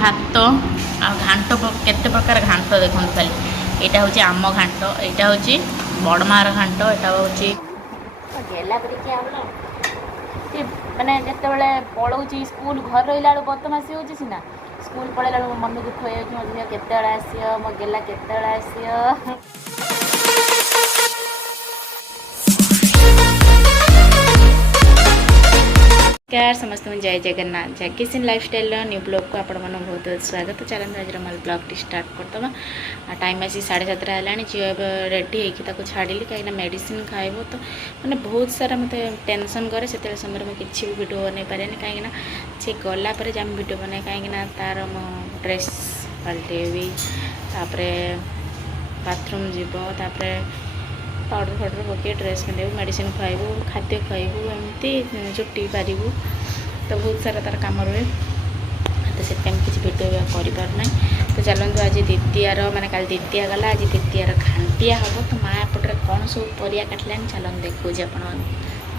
भात आ घांट केते प्रकार घांट देखो खाली यहाँ हूँ आम घांट यहाँ हूँ बड़मार घांट यहाँ हूँ गेला माने जिते पलाऊँ स्कूल घर रहा बदमाशी हो सीना स्कूल पलैला मन दुख हो मो झील केत आस मो गेला केत आस नमस्कार समस्त जय जगन्नाथ जैकिसिन लाइफस्टाइल न्यू ब्लॉग को आपण मन बहुत बहुत स्वागत चलते आज माल ब्लॉग टी स्टार्ट करदमा टाइम आसी 7:30 है झील रेडी होकर छाड़ी कहीं मेडिसिन खाइब तो मैंने बहुत सारा मत टेंशन करे से समय मुझे किसी भी वीडियो बन पारे कहीं सी गलापर जब वीडियो बनाए कहीं तार मो ड्रेस पलटेबी बाथरूम जीव पाउडर फाउडर पकई ड्रेस पिंधु मेडिसिन खाइबू खाद्य खाइबू एमती चुट्टी पारू तो बहुत सारा तार कम रुए तो से किसी भिडियो करना तो चलते आज द्वितीयार माने कल द्वितीया गला आज द्वितीयार घांटिया हम तो माँ एपटे कौन सब परिया काटिला चलन देखो आप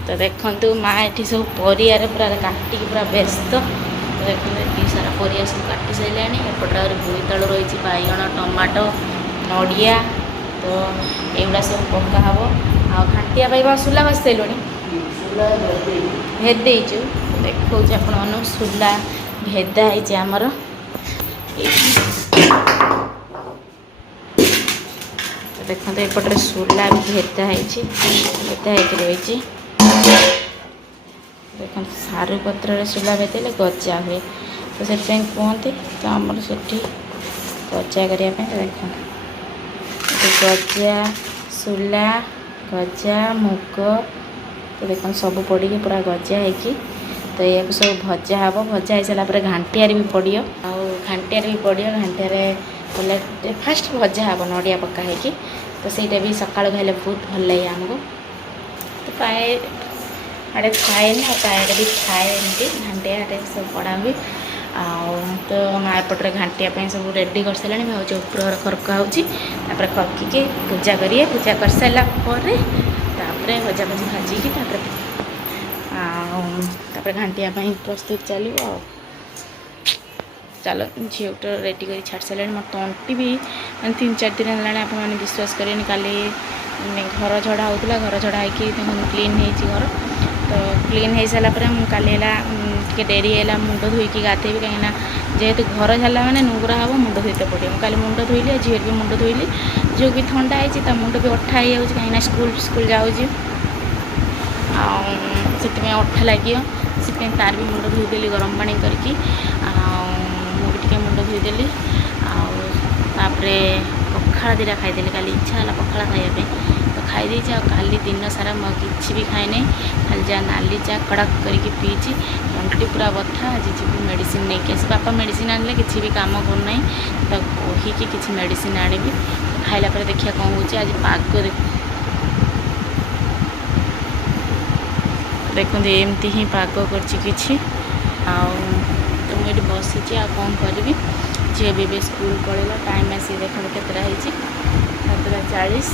तो देखु माँ ये सब परियार पूरा काटिक पूरा व्यस्त तो देखते ये सारा परिया सब काटि सारे एपटे बोईतालु रही बैगण टमाटो नड़िया तो एगुड़ा सब पका हम आ घांटिया पाइबा सुला बस सारे भेदेचु देखो आप सुला भेदा है आमर देखते एपटे सुला भी भेदा रही देख सारू पत्र सुला भेदेले गजा हुए तो से कहते तो आमर से गजा करने देख गजा सुला गजा मुग तो देख सब पड़ी पूरा गजा है तो या सब भजा हम भजा हो सारापर घांटियार भी पड़ो घांटियार भी पड़ो घांटियार फास्ट भजा हम नड़िया पका है तो सहीटा भी सका खाइले बहुत भल लगे आमको तो प्राय आड़े खाएनि प्राय भी खाए एमती घांटिया आड़े सब पड़ा हुए तो माँ एपटे घांटिया सब रेडी कर सारे मैं हूँ उपरर खरका होपर खरकी पूजा करिए पूजा कर सारापर भजा भजी भाजिकी घांटिया प्रस्तुत चलो चलो झील तो रेडी कर छाड़ सारे मो तंटी भी 3-4 दिन है आप विश्वास करें काली घर झड़ा होता घर झड़ा हो क्लीन हो घर तो क्लीन हो सारापर काली टे डेरी है मुंड धोईकी गाधेबी कहीं जेहेतु घर झाला मैंने नुगरा हम मुंड धोते पड़े काली मुंड धोइली झील भी मुंड धोइली झील भी ठंडा है मुंड भी अठा हो कहीं स्कूल जाऊँगी से अठा लगे से तार भी मुंड धोईदेली गरम पानी करके मुझे मुंड धोईदेली पखाड़ दीटा खाईदेली काली इच्छा है पखाड़ खायापी तो खाई काली दिन सारा मैं किसी भी खाए नहीं खाली जहाँ नाली चा कड़क करके पीची तंटी पूरा बथा आज जी मेडिसिन नहीं कि बापा मेडिसिन आने किसी भी काम करना तो कहीकि किसी मेडिसिन आनी खाइला देखिए कौन हो आज पाग देखते एमती ही पाग कर तो मुझे बसी आ कौन करी झील भी स्कूल पड़ेगा टाइम आसी देख केतटा 7:40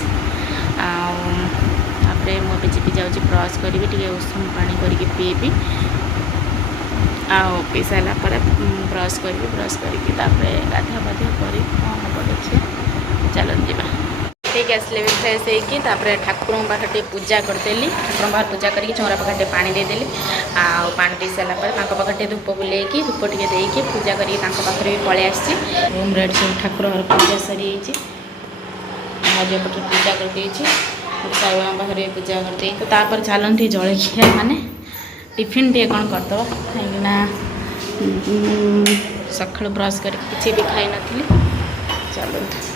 मुझे जीपी जाऊँगी ब्रश करी टे उषुम पानी करके पीबी पी सारा ब्रश करके गाधा बाधा कर कौन हम देखिए चलते जा ठीक आसले भी फ्रेश होकर ठाकुर पाखे पूजा करदेली ठाकुर पाखे पूजा करके चौरा पाखे पानी देदेली पानी दे सारापर पाखे धूप बुलेकी धूप टे देकी पूजा करके भी पलि आसी रूम रेड सब ठाकुर घर पूजा सरी मजपटे पूजा करदे साई बाबा पाखे पूजा करदे तो तापर चलती जलखिया माने टिफिन टे कौन करदे कहीं सका ब्रश करके किसी भी खाई नी चलते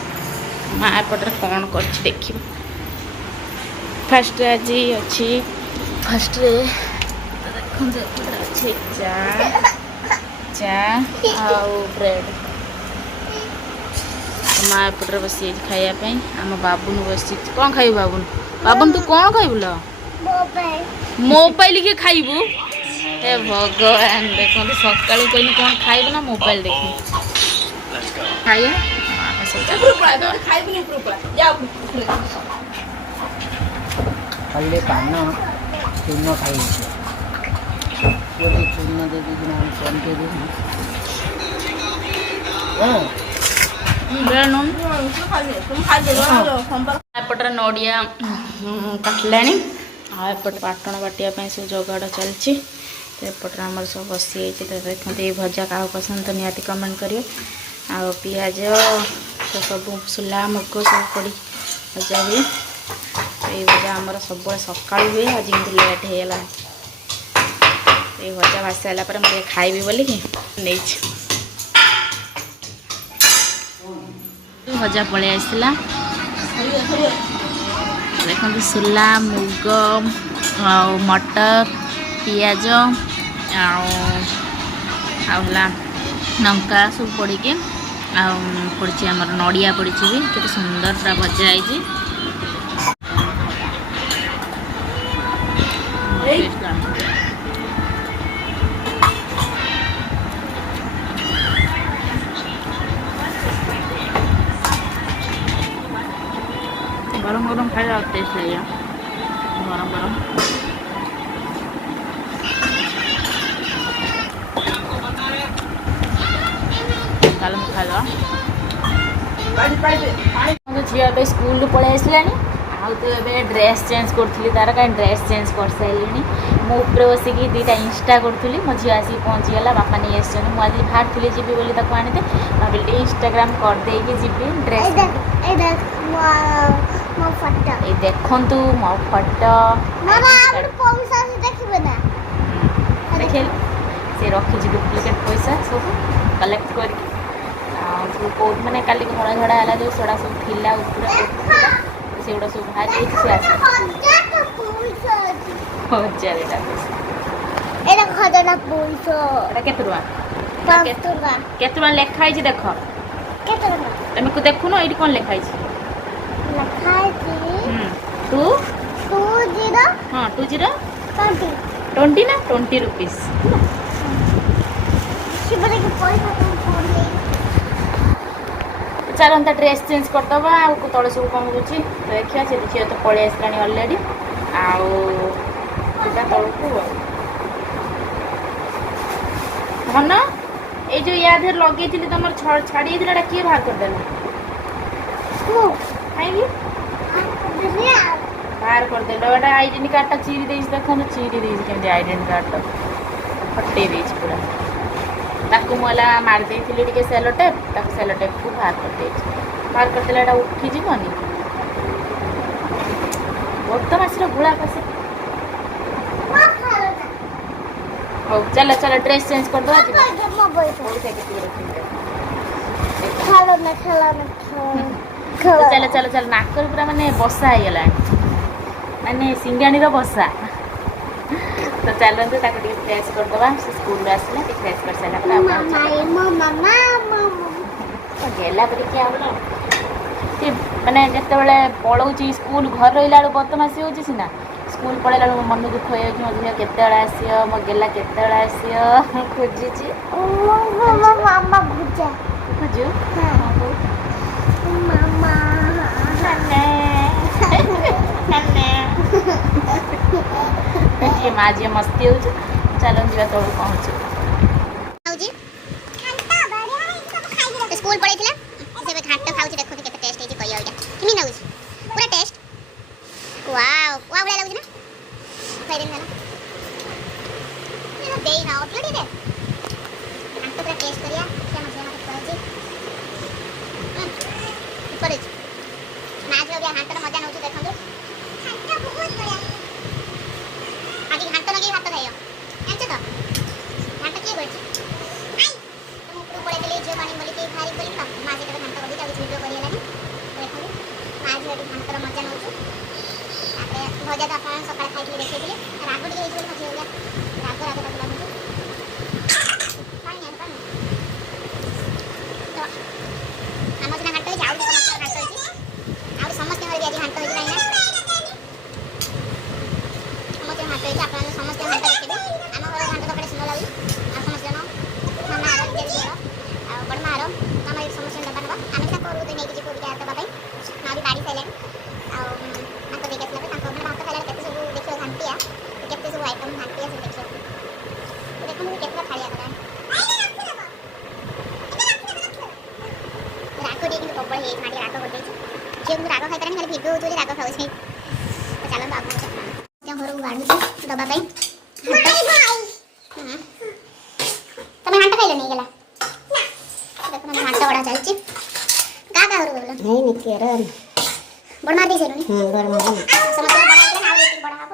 माँ एपटे कौन कर देखिए फास्ट आज अच्छी फास्ट अच्छे चा चा ब्रेड माँ एपटे बसी खायापी आम बाबुन बस कौन खाइबू बाबुन तू कौन खाइबू लो मोबाइल के खाइबू हे भगवान देखो सका कहनी कौन खाइबू ना मोबाइल देख खाइए खाली पान चूर्ण खाई चूर्ण दे दी कौन के ଏପଟରେ ନଡ଼ିଆ କାଟିଲାଣି ଆଉ ଏପଟେ ବାଟଣ ବାଟିବା ପାଇଁ ସବୁ ଯୋଗାଡ଼ ଚାଲିଛି। ଏପଟରେ ଆମର ସବୁ ବସିଯାଇଛି। ତ ଦେଖନ୍ତୁ ଏଇ ଭଜା କାହାକୁ ପସନ୍ଦ ତ ନିହାତି କମେଣ୍ଟ କରିବେ। ଆଉ ପିଆଜ ସବୁ ଶୁଲା ମୁଗ ସବୁ ପଡ଼ି ଭଜା ହୁଏ। ଏଇ ଭଜା ଆମର ସବୁବେଳେ ସକାଳୁ ହୁଏ। ଆଜି କିନ୍ତୁ ଲେଟ୍ ହେଇଗଲା। ଏଇ ଭଜା ଭାଜି ସାରିଲା ପରେ ମୁଁ ଟିକେ ଖାଇବି ବୋଲିକି ନେଇଛି। ଭଜା ପଳେଇ ଆସିଲା। ଦେଖନ୍ତୁ ଶୁଲା ମୁଗ ଆଉ ମଟର ପିଆଜ ଆଉ ହେଲା ଲଙ୍କା ସବୁ ପଡ଼ିକି ଆଉ ପଡ଼ିଛି ଆମର ନଡ଼ିଆ ପଡ଼ିଛି ବି କେତେ ସୁନ୍ଦର ପୁରା ଭଜା ହେଇଛି। गरम गरम खाइला टेस्ट लगेगा। गरम गरम चलो खाइला। झील ए स्कूल पलि आसला आउ तो ये ड्रेस चेंज करी तार कहीं ड्रेस चेंज कर सारे मुझे बसिक दुईटा इंस्टा करी मो झी आसिक पहुँचीगला बापा नहीं आस मुझे बाहर थी जी बोली आने भाविल इंस्टाग्राम करदे जी ड्रेस देखु मो फटो देखे सी रखी डुप्लिकेट पैसा सब कलेक्ट कर मैंने काली घर झड़ा है जो सेटा सब थिला से गुड़ा सब बाहर केत लिखाई देख तुम देखुन ये कौन लिखाई हाँ 20 ना 20 रुपीस चलता ड्रेस चेंज करदबा आउ तले सब कौन हो देखिए से झील तो पलि आसला अलरेडी आटा तौक धन ये जो या देर लगे तुम छाड़ी किए बाहर करदेला कहीं बाहर करदेल एटा आइडेंटी कार्डटा चिरी दे देखो चिरी दे आइडेंटी कार्ड फटे पूरा ताकू मुला मारदे टे सेलो टेप को बाहर करदेला उठी जीवनी बदमाशी गुड़ा पसे हो चलो चलो ड्रेस चेंज कर दो चलो चलो चलो नाकर पूरा माने बसा हो गला माने सिंगाणी बसा तो चलते फ्रेश करदे से स्कूल आसला फ्रेश कर सारा गेला माने जिते बड़े पलाऊँ स्कूल घर रहा बदमाशी हो सीना स्कूल पलैला मो मन दुख हो मो झील केते आस मो गेला केते आस खोजी खोजु माँ जी मस्ती हो चलो जा तौर पहुँच स्कूल पढ़ी घाट खाऊ देखो केते टेस्ट है कहियो किमी नउछ पूरा टेस्ट वाओ वाओ बड़ा लागु ना फेरिन ना देई ना ओटली दे घाट पूरा टेस्ट करिया क्या मजे मत करो ऊपर नाच हो गया घाट मजा नउछ देखो घाट बहुत बढ़िया आज घाट लगे भात खाइयो जानछ तो घाट के करछ आई तुम ऊपर पड़े गेले जो पानी बोली के भारी बोली तो मां जे घाट बडी ताऊ वीडियो करिया लानी देखो मां जे घाट मजा नउछ तापरे भजा तो अपन सकाळ खाइ के देखै दिले राग डी हेइ मजे हो गया राग लागला पानी ଟିକେ କିନ୍ତୁ ପ୍ରବଳ ହେଇଯାଇଛି ମାଟି ରାଗ କରିଦେଇଛି ଝିଅ କିନ୍ତୁ ରାଗ ଖାଇପାରେନି ଖାଲି ଭିଡ଼ିଓ ହେଉଛି ବୋଲି ରାଗ ଖାଉଛି ତ ଚାଲନ୍ତୁ ଆଉ କ'ଣ ଘରକୁ ବାଢ଼ୁଛି ଦେବା ପାଇଁ ତମେ ଘାଣ୍ଟ ଖାଇଲନି ହେଇଗଲା ଦେଖୁନ ଘାଣ୍ଟ ବଢ଼ା ଚାଲିଛି କାହା କାହା ଘରକୁ ଗଲ नहीं निकेर ବଡ଼ ମାରି ଦେଇସାରିଲୁଣି बड़ मारे ସମସ୍ତେ ବଢ଼ା ହେଇଥିଲା ଆହୁରି ଏତିକି ବଢ଼ା ହବ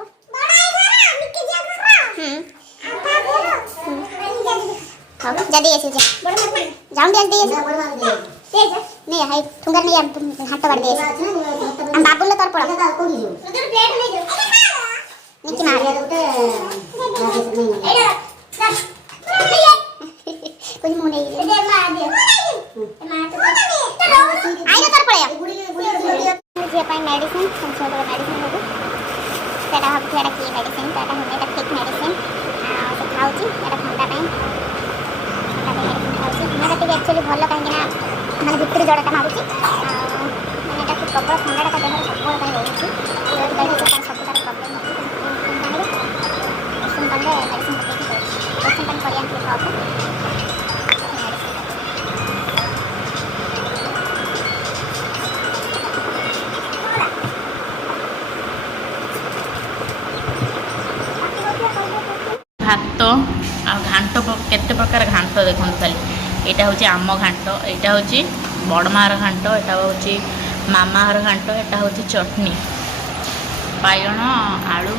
ହଉ ଯା ଦେଇ ଆସିବୁ ଯାଉଁ ଟିକେ ଦେଇ ଆସିବୁ नहीं हाय ठुंगर नहीं हाथ बाड़ दे हम बाबुल तोर पड़ निकी मार कोई मुंह नहीं आई ना तोर पड़े जे पाई मेडिसिन संसद मेडिसिन होबो सेटा हब केटा की मेडिसिन सेटा हमें एटा ठीक मेडिसिन से खाउची एटा ठंडा टाइम मेडिसिन खाउची हमरा टिके एक्चुअली भलो काहे ना ମାନେ ଭିତରେ ଜଡ଼ଟା ମାରୁଛି ମାନେ ଏଟା ଖୁବ୍ ପ୍ରବଳ ଥଣ୍ଡାଟା ତା ଦେହରେ ସବୁବେଳେ ପାଇଁ ରହୁଛି ଯେଉଁଥିପାଇଁ ତାର ସବୁ ତାର ପ୍ରୋବ୍ଲେମ୍ ଅଛି ଉଷୁମ ପାଣିରେ ମେଡ଼ିସିନ ପକାଇକି ଦେଉଛି ଉଷୁମ ପାଣି କରି ଆଣିଥିଲେ କପ୍ ଭାତ ଆଉ ଘାଣ୍ଟ କେତେ ପ୍ରକାର ଘାଣ୍ଟ ଦେଖନ୍ତୁ ଖାଲି ଏଇଟା ହେଉଛି ଆମ ଘାଣ୍ଟ ଏଇଟା ହେଉଛି ବଡ଼ ମାଆର ଘାଣ୍ଟ ଏଇଟା ହେଉଛି ମାମାର ଘାଣ୍ଟ ଏଇଟା ହେଉଛି ଚଟଣି ବାଇଗଣ ଆଳୁ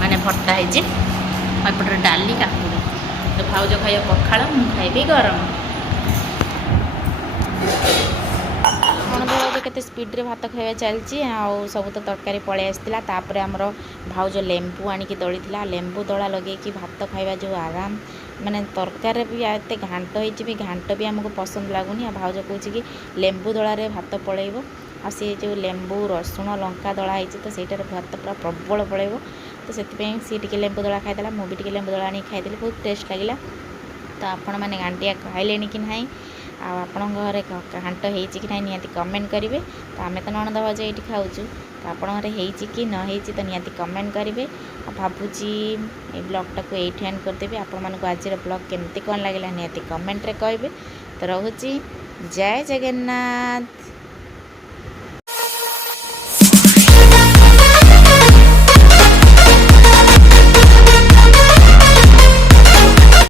ମାନେ ଭର୍ତ୍ତା ହେଇଛି ଆଉ ଏପଟରେ ଡାଲି କାକୁଡ଼ି ତ ଭାଉଜ ଖାଇବ ପଖାଳ ମୁଁ ଖାଇବି ଗରମ କ'ଣ ଭାଉଜ କେତେ ସ୍ପିଡ଼ରେ ଭାତ ଖାଇବା ଚାଲିଛି ଆଉ ସବୁ ତ ତରକାରୀ ପଳେଇ ଆସିଥିଲା ତାପରେ ଆମର ଭାଉଜ ଲେମ୍ବୁ ଆଣିକି ଦଳିଥିଲା ଲେମ୍ବୁ ଦଳା ଲଗେଇକି ଭାତ ଖାଇବା ଯେଉଁ ଆରାମ ମାନେ ତରକାରୀରେ ବି ଏତେ ଘାଣ୍ଟ ହେଇଛି ବି ଘାଣ୍ଟ ବି ଆମକୁ ପସନ୍ଦ ଲାଗୁନି ଆଉ ଭାଉଜ କହୁଛି କି ଲେମ୍ବୁ ଦଳାରେ ଭାତ ପଳେଇବ ଆଉ ସେ ଯେଉଁ ଲେମ୍ବୁ ରସୁଣ ଲଙ୍କା ଦଳା ହେଇଛି ତ ସେଇଟାରେ ଭାତ ପୁରା ପ୍ରବଳ ପଳେଇବ ତ ସେଥିପାଇଁ ସିଏ ଟିକେ ଲେମ୍ବୁ ଦଳା ଖାଇଦେଲା ମୁଁ ବି ଟିକେ ଲେମ୍ବୁ ଦଳା ଆଣିକି ଖାଇଦେଲି ବହୁତ ଟେଷ୍ଟ ଲାଗିଲା ତ ଆପଣମାନେ ଘାଣ୍ଟିଆ ଖାଇଲେଣି କି ନାହିଁ ଆଉ ଆପଣଙ୍କ ଘରେ ଘାଣ୍ଟ ହେଇଛି କି ନାହିଁ ନିହାତି କମେଣ୍ଟ କରିବେ ତ ଆମେ ତ ନଣନ୍ଦ ଭାଉଜ ଏଇଠି ଖାଉଛୁ ତ ଆପଣଙ୍କ ଘରେ ହେଇଛି କି ନ ହେଇଛି ତ ନିହାତି କମେଣ୍ଟ କରିବେ ଆଉ ଭାବୁଛି ଏ ବ୍ଲଗ୍ଟାକୁ ଏଇଠି ଏଣ୍ଡ କରିଦେବି ଆପଣମାନଙ୍କୁ ଆଜିର ବ୍ଲଗ୍ କେମିତି କ'ଣ ଲାଗିଲା ନିହାତି କମେଣ୍ଟରେ କହିବେ ତ ରହୁଛି ଜୟ ଜଗନ୍ନାଥ।